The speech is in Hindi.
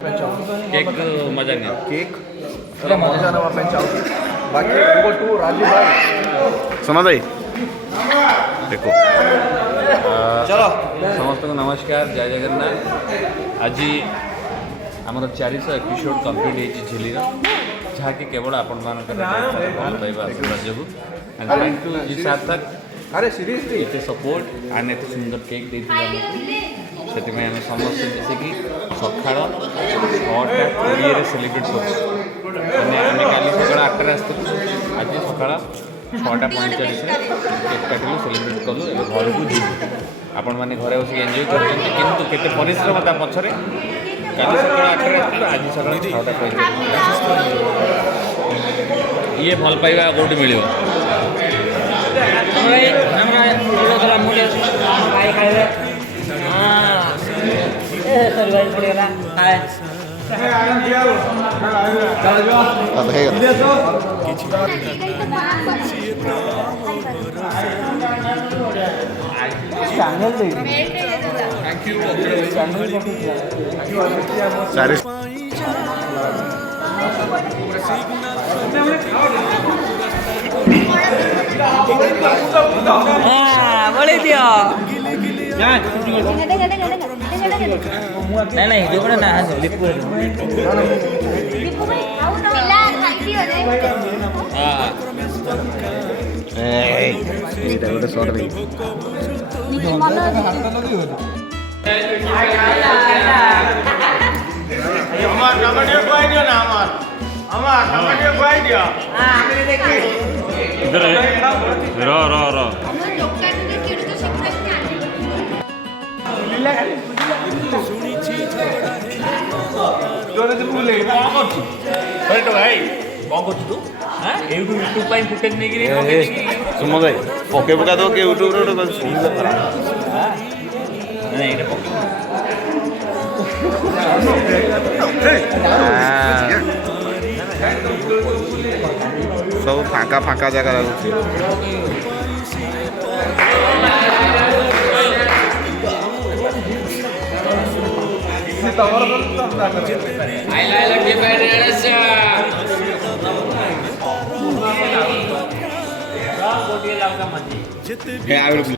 केक मजा नहीं केक मजा नवा पे चाहूँ बाकी वो टू राजू भाई सुना भाई देखो चलो समस्त को नमस्कार जय जगन्नाथ आज आमर 400 एपिसोड कंप्लीट हो झिली जहाँकि केवल आपण मान भल पाइबा आशीर्वाद जो एंड थैंक यू जी सार्थक अरे सीरियसली एत सपोर्ट एंड एत सुंदर केक देते से आम समस्त मिसिकी सका 6:20 सेलिब्रेट करें काली सका 8 आज सका 6:45 केक काटिलु सेलिब्रेट कलु ए घर को जीवु आपण मैंने घरे बस एंजॉय कर केते परिश्रम ता पछरे काली सका 8 आज सका 6:45 ये भल पाइबा कोठी मिलियो बोले दियो नहीं नहीं जो बड़ा ना लिपु गोटे शॉट दे सुम भाई पके पका दो के यूट्यूब रे सुंदर करा सब फाँका फाँका जगह लगुच